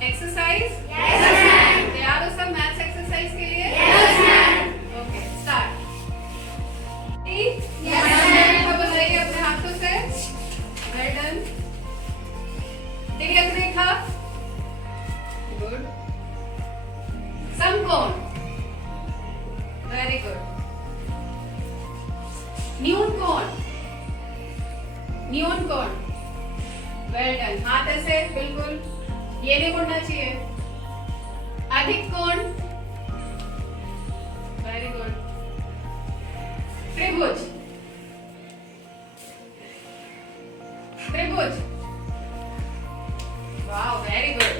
Exercise? तैयार हो सब मैथ्स एक्सरसाइज के लिए? Okay start. बताइए अपने हाथों से। Well done. तिर्यक रेखा, गुड। समकोण, वेरी गुड। न्यून कोण, न्यून कोण, वेल डन। हाथ ऐसे बिल्कुल ये नहीं मुड़ना चाहिए। अधिक कोण, वेरी गुड। त्रिभुज, त्रिभुज, वाह वेरी गुड।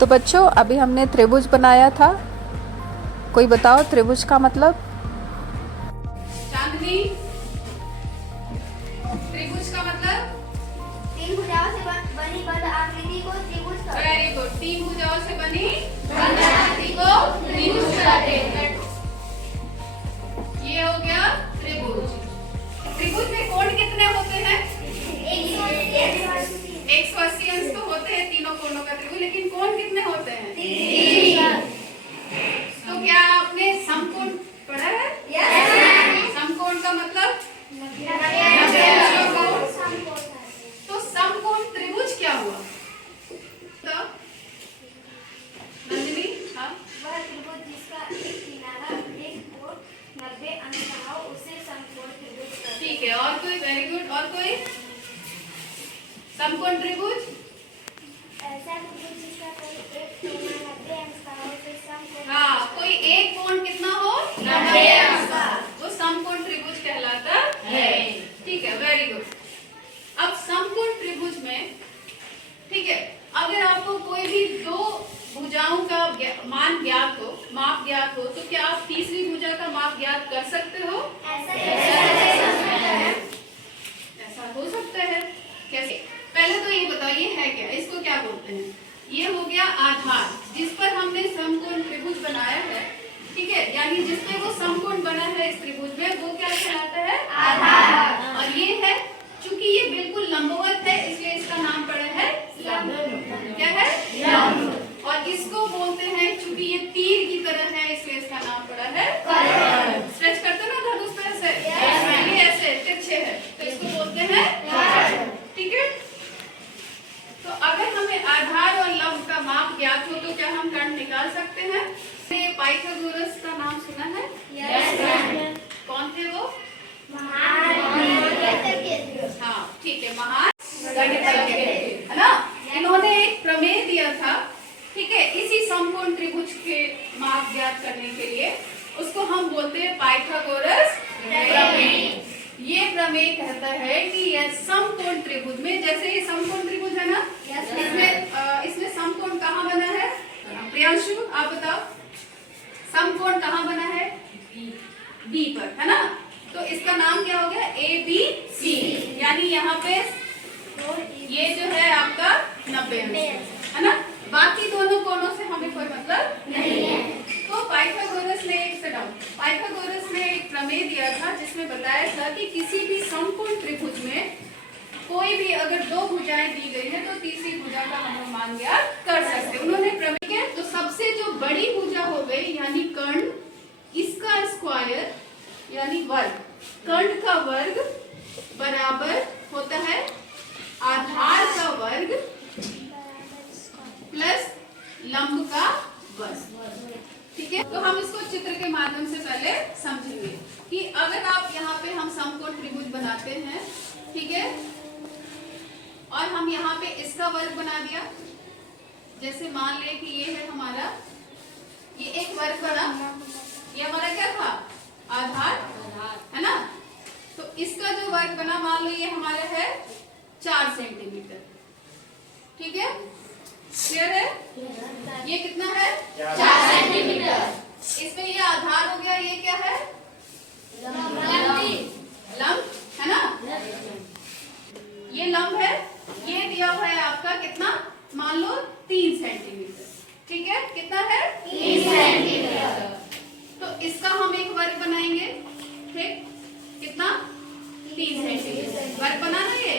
तो बच्चों अभी हमने त्रिभुज बनाया था, कोई बताओ त्रिभुज का मतलब? चांदनी, त्रिभुज का मतलब? तीन भुजाओं से बनी बंद आकृति को त्रिभुज कहते हैं। Very good. तीन भुजाओं से बनी बंद आकृति को त्रिभुज कहते हैं। ये हो गया त्रिभुज। त्रिभुज में कोण कितने होते हैं? 180 अंश तो होते हैं तीनों कोणों का त्रिभुज, लेकिन कोण कितने होते हैं? 3। तो क्या आपने समकोण पढ़ा है? समकोण का मतलब? तो समकोण त्रिभुज क्या हुआ? तो नंदिनी, हाँ, वह त्रिभुज जिसका एक किनारा एक कोण 90 अंश का हो उसे समकोण त्रिभुज कहते हैं। ठीक है। और कोई? Very good. और कोई? समकोण त्रिभुज? ऐसा त्रिभुज जिसका कोई एक कोण 90 अंश का हो उसे समकोण। हाँ, कोई एक कोण कितना हो? 90 अंश का, वो समकोण त्रिभुज कहलाता है। ठीक है, वेरी गुड। अब समकोण त्रिभुज में, ठीक है, अगर आपको कोई भी दो भुजाओं का मान ज्ञात हो, माप ज्ञात हो, तो क्या आप तीसरी भुजा का माप ज्ञात कर सकते हो? ऐसा हो सकता है। कैसे? पहले तो ये बताइए है क्या, इसको क्या बोलते हैं? ये हो गया आधार जिस पर हमने समकोण त्रिभुज बनाया है, ठीक है, यानी जिस पे वो समकोण बना है इस त्रिभुज में, वो क्या कहलाता है? आधार। और ये है, चूंकि ये बिल्कुल लंबवत है इसलिए इसका नाम पड़ा है लंब। क्या है? लंब। और इसको बोलते हैं, चूंकि ये तीर की तरह है इसलिए इसका नाम पड़ा है कर्ण। स्ट्रेच करते ना धनुष पे ऐसे, ये ऐसे तिरछे है तो इसको बोलते हैं कर्ण। ठीक है। तो अगर हमें आधार और लंब का माप ज्ञात हो तो क्या हम कर्ण निकाल सकते हैं? पाइथागोरस का नाम सुना है? यस। कौन थे वो? हाँ ठीक है, महान गणितज्ञ है ना। इन्होंने एक प्रमेय दिया था, ठीक है, इसी समकोण त्रिभुज के माप ज्ञात करने के लिए। उसको हम बोलते हैं पाइथागोरस प्रमेय। ये प्रमेय कहता है कि यह समकोण त्रिभुज में, जैसे ये समकोण त्रिभुज है ना, इसमें समकोण कहाँ बना है? प्रियांशु आप बताओ, समकोण कहाँ बना है? बी पर, है ना। तो इसका नाम क्या हो गया? ABC। यानी यहाँ पे ये जो है आपका 90 अंश है ना। बाकी दोनों कोणों से हमें कोई मतलब नहीं है। तो पाइथागोरस ने एक प्रमेय दिया था जिसमें बताया था कि किसी भी समकोण त्रिभुज में कोई भी अगर दो भुजाएं दी गई है तो तीसरी भुजा का हम मान ज्ञात कर सकते। उन्होंने प्रमेय किया, तो सबसे जो बड़ी भुजा हो गई यानी कर्ण, इसका स्क्वायर यानी वर्ग, कर्ण का वर्ग बराबर होता है आधार का वर्ग प्लस लंब का वर्ग। ठीक है, तो हम इसको चित्र के माध्यम से पहले समझेंगे कि अगर आप यहाँ पे हम समकोण त्रिभुज बनाते हैं, ठीक है, और हम यहाँ पे इसका वर्ग बना दिया, जैसे मान ले कि ये है हमारा, ये एक वर्ग बना, ये हमारा क्या था? आधार, है ना। तो इसका जो वर्ग बना, मान लो ये हमारा है 4 सेंटीमीटर, ठीक है, क्लियर है? ये कितना है? 4 सेंटीमीटर। इसमें ये आधार हो गया, ये क्या है? लंब, है ना। ये लंब है, ये दिया हुआ है आपका कितना? मान लो 3 सेंटीमीटर, ठीक है, कितना है? 3 सेंटीमीटर। तो इसका हम एक वर्ग बनाएंगे, ठीक, कितना? 3 सेंटीमीटर वर्ग बना ना ये।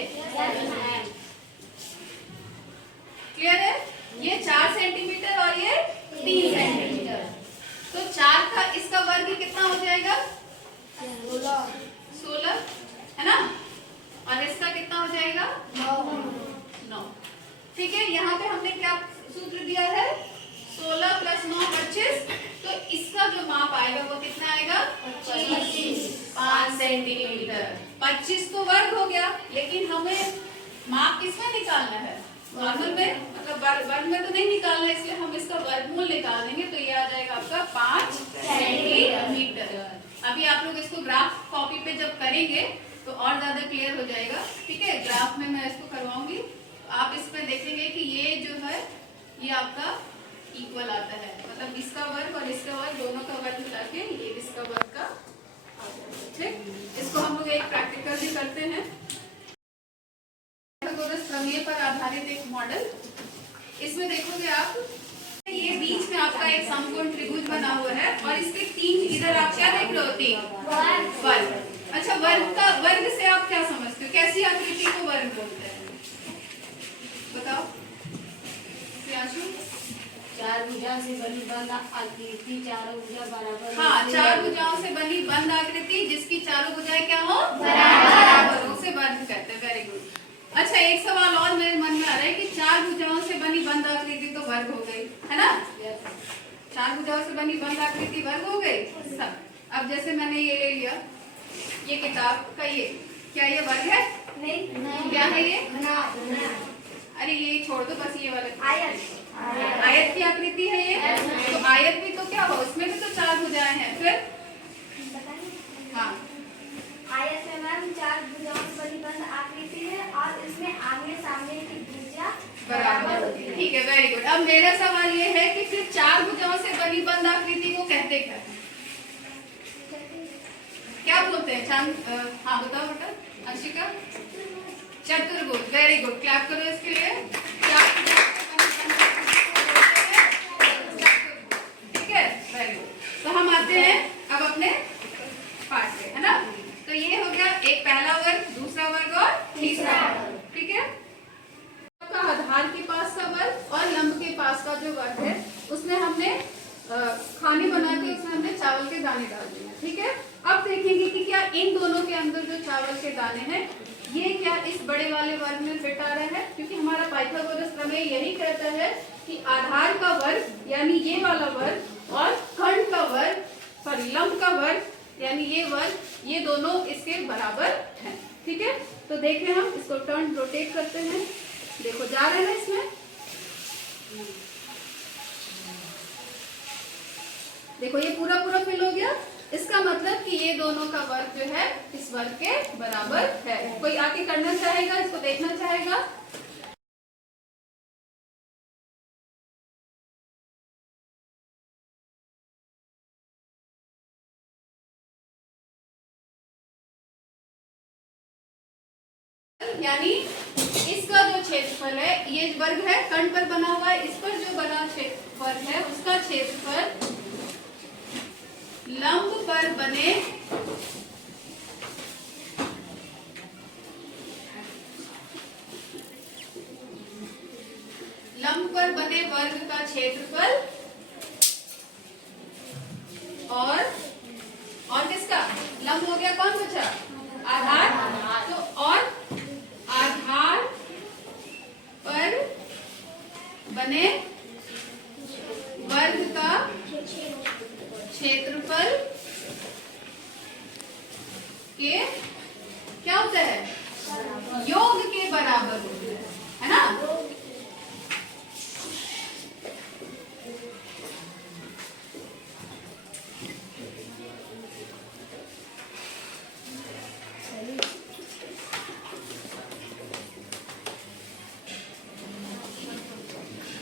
ठीक है, यहाँ पे हमने क्या सूत्र दिया है, 16 + 9 25। तो इसका जो माप आएगा वो कितना आएगा, 5 सेंटीमीटर। 25 तो वर्ग हो गया, लेकिन हमें माप किसमें निकालना है, नॉर्मल में, मतलब वर्ग में तो नहीं निकालना, इसलिए हम इसका वर्गमूल निकाल देंगे। तो ये आ जाएगा आपका 5 सेंटीमीटर। अभी आप लोग इसको ग्राफ कॉपी पे जब करेंगे तो और ज्यादा क्लियर हो जाएगा। ठीक है, ग्राफ में मैं इसको करवाऊंगी, आप इसमें देखेंगे कि ये जो है ये आपका इक्वल आता है, मतलब इसका वर्ग और इसका वर्ग दोनों का वर्ग मिला के ये इसका वर्ग का आ जाएगा। ठीक, इसको हम लोग एक प्रैक्टिकल भी करते हैं। प्रमेय पर आधारित एक मॉडल, इसमें देखोगे आप, ये बीच में आपका एक समकोण त्रिभुज बना हुआ है और इसके 3 इधर आप क्या देख रहे हो, 3 वर्ग। अच्छा, वर्ग से आप क्या समझते हो, कैसी आकृति को वर्ग बोलते हैं, बताओ प्रियांशु। 4 भुजा से बनी बंद आकृति, चारों भुजा बराबर। हाँ, 4 भुजाओं से बनी बंद आकृति जिसकी चारों भुजाएं क्या हो, बराबर हो, उसे वर्ग कहते हैं। Very good. अच्छा, एक सवाल और मेरे मन में आ रहा है कि 4 भुजाओं से बनी बंद आकृति तो वर्ग हो गई है ना, 4 भुजाओं से बनी बंद आकृति वर्ग हो गई सब। अब जैसे मैंने ये ले लिया, ये किताब का, ये क्या ये वर्ग है, नहीं, क्या है ये, घना। अरे ये छोड़ दो, बस ये वाला आयत। आयत की आकृति है ये। तो आयत भी तो क्या हो, उसमें भी तो 4 भुजाएं हैं। फिर हाँ, आयत में मैम 4 भुजाओं से बनी बंद आकृति है और इसमें आमने सामने की भुजा बराबर होती है। ठीक है, वेरी गुड। अब मेरा सवाल ये है कि फिर 4 भुजाओं से बनी बंद आकृति को कहते क्या है, क्या बोलते हैं, चांद, हाँ बताओ बेटा अंशिका। चतुर्भुज, वेरी गुड, क्लैप करो इसके लिए। ठीक है, वेरी गुड। तो हम आते हैं अब अपने पाठ पे, है ना। तो ये हो गया एक पहला वर्ग, दूसरा वर्ग और तीसरा वर्ग। ठीक है, आधार के पास का वर्ग और लंब के पास का जो वर्ग है उसमें हमने खाने बना के उसमें हमने चावल के दाने डाल दिए। ठीक है, अब देखेंगे कि क्या इन दोनों के अंदर जो चावल के दाने हैं ये क्या इस बड़े वाले वर्ग में फिट आ रहा है, क्योंकि हमारा पाइथागोरस प्रमेय यही कहता है कि आधार का वर्ग यानी ये वाला वर्ग और खंड का वर्ग, सॉरी लंब का वर्ग यानी ये वर्ग, ये दोनों इसके बराबर हैं। ठीक है, तो देखें हम इसको टर्न रोटेट करते हैं, देखो जा रहे हैं ना इसमें, देखो ये पूरा पूरा फिल हो गया। इसका मतलब कि ये दोनों का वर्ग जो है इस वर्ग के बराबर है। कोई आके करना चाहेगा, इसको देखना चाहेगा, यानी इसका जो क्षेत्रफल है, ये वर्ग है खंड पर बना हुआ है, इस पर जो बना वर्ग है उसका क्षेत्रफल लंब पर बने वर्ग का क्षेत्रफल और किसका लंब हो गया, कौन बचा, आधार। तो और आधार पर बने वर्ग का क्षेत्रफल के क्या होता है, योग के बराबर होता है ना।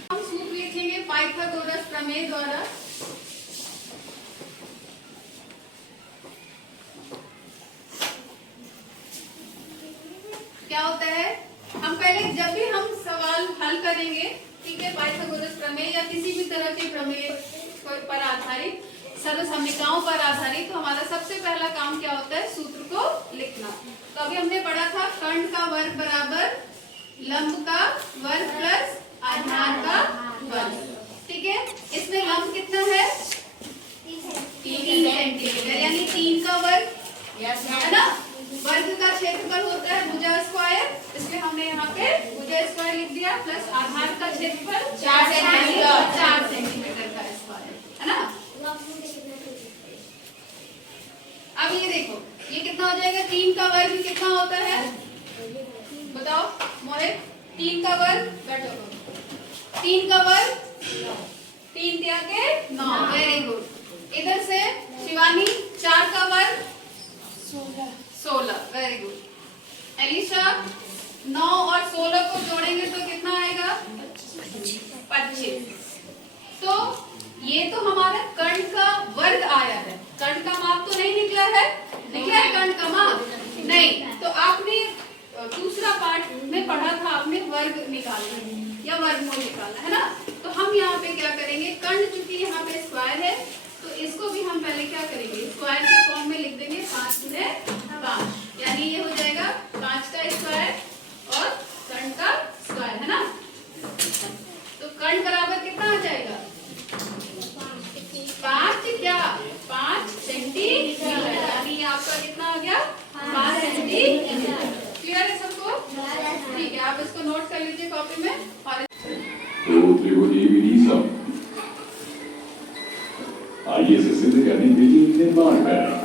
हम सूत्र लिखेंगे पाइथागोरस प्रमेय द्वारा। क्या होता है, हम पहले जब भी हम सवाल हल करेंगे, ठीक है, पाइथागोरस प्रमेय या किसी भी तरह के प्रमेय पर आधारित, सर्वसम्मिकाओं पर आधारित, तो हमारा सबसे पहला काम क्या होता है, सूत्र को लिखना। तो अभी हमने पढ़ा था खंड का वर्ग बराबर लंब का वर्ग प्लस आधार का वर्ग। ठीक है, इसमें लंब कितना है, 3 सेंटीमीटर, यानी 3 का वर्ग है ना। वर्ग का क्षेत्रफल होता है भुजा स्क्वायर, इसलिए हमने यहाँ पे भुजा का स्क्वायर लिख दिया प्लस आधार का क्षेत्रफल 4 सेंटीमीटर। 4 सेंटीमीटर का स्क्वायर, है ना। अब ये देखो ये कितना हो जाएगा, 3 का वर्ग कितना होता है बताओ मोहित। 3 का वर्ग बैठो, 3 का वर्ग 3 दिया के 9, वेरी गुड। इधर से शिवानी 4 का वर्ग 16, वेरी गुड। एलिशा 9 और 16 को जोड़ेंगे तो कितना आएगा 25। तो ये तो हमारा कर्ण का वर्ग आया है, कर्ण का माप तो नहीं निकला है, निकला है कर्ण का माप नहीं। तो आपने दूसरा पार्ट में पढ़ा था, आपने वर्ग निकालना या वर्गमूल निकालना है ना। तो हम यहाँ पे क्या करेंगे, कर्ण चूंकि यहाँ पे स्क्वायर है तो इसको भी हम पहले क्या करेंगे, स्क्वायर के फॉर्म में लिख देंगे 5 गुणे 5, यानी ये हो जाएगा 5 का स्क्वायर और कर्ण का स्क्वायर, है ना। तो कर्ण बराबर कितना आ जाएगा 5 क्या 5 सेंटीमीटर, यानी आपका कितना आ गया 5 सेंटीमीटर। क्लियर है सबको, ठीक है। आप इसको नोट कर लीजिए कॉपी में। और तो त्रिभुज ABD सब आइए इसे सिद्ध करने के लिए निर्माण करें।